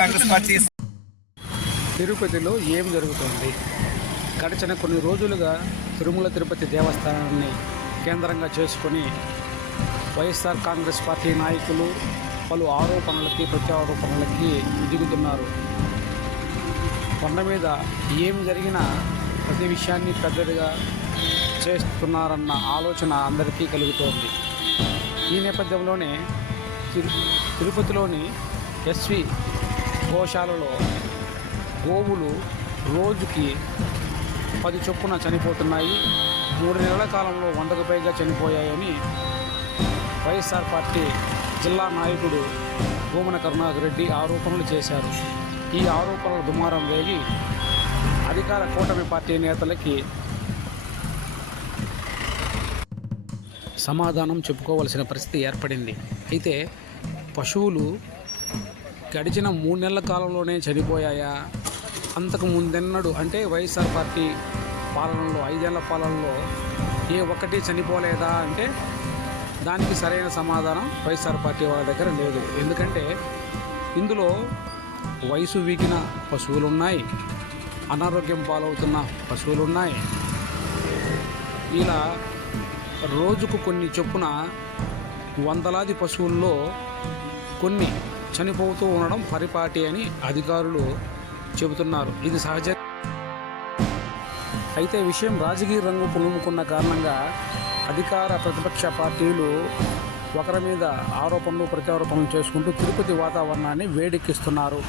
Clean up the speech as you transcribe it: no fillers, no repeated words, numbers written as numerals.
Congress party. తిరుపతిలో ఏం జరుగుతోంది? గడిచిన కొన్ని రోజులుగా తిరుమల తిరుపతి దేవస్థానాన్ని కేంద్రంగా చేసుకొని వైఎస్ఆర్ కాంగ్రెస్ పార్టీ నాయకులు పలు ఆరోపణలకి ప్రత్యారోపణలకి దిగుతున్నారు. కొండ మీద ఏం జరిగినా ప్రతి విషయాన్ని పెద్దదిగా చేస్తున్నారన్న ఆలోచన అందరికీ కలుగుతోంది. ఈ నేపథ్యంలోనే తిరుపతిలోని ఎస్వి గోశాలలో గోవులు రోజుకి 10 చొప్పున చనిపోతున్నాయి. 3 నెలల కాలంలో 100కు పైగా చనిపోయాయని వైఎస్ఆర్ పార్టీ జిల్లా నాయకుడు భూమన కరుణాకర్ రెడ్డి ఆరోపణలు చేశారు. ఈ ఆరోపణల దుమారం రేగి అధికార కూటమి పార్టీ నేతలకి సమాధానం చెప్పుకోవలసిన పరిస్థితి ఏర్పడింది. అయితే పశువులు గడిచిన 3 నెలల కాలంలోనే చనిపోయాయా, అంతకు ముందెన్నడు అంటే వైఎస్ఆర్ పార్టీ పాలనలో 5 ఏళ్ల పాలనలో ఏ ఒక్కటి చనిపోలేదా అంటే దానికి సరైన సమాధానం వైఎస్ఆర్ పార్టీ వాళ్ళ దగ్గర లేదు. ఎందుకంటే ఇందులో వయసు వీగిన పశువులు ఉన్నాయి, అనారోగ్యం పాలవుతున్న పశువులు ఉన్నాయి. ఇలా రోజుకు కొన్ని చొప్పున వందలాది పశువుల్లో కొన్ని చనిపోతూ ఉండడం పరిపాటి అని అధికారులు చెబుతున్నారు. ఇది సహజ. అయితే విషయం రాజకీయ రంగు పులుముకున్న కారణంగా అధికార ప్రతిపక్ష పార్టీలు ఒకరి మీద ఆరోపణలు ప్రత్యారోపణలు చేసుకుంటూ తిరుపతి వాతావరణాన్ని వేడెక్కిస్తున్నారు.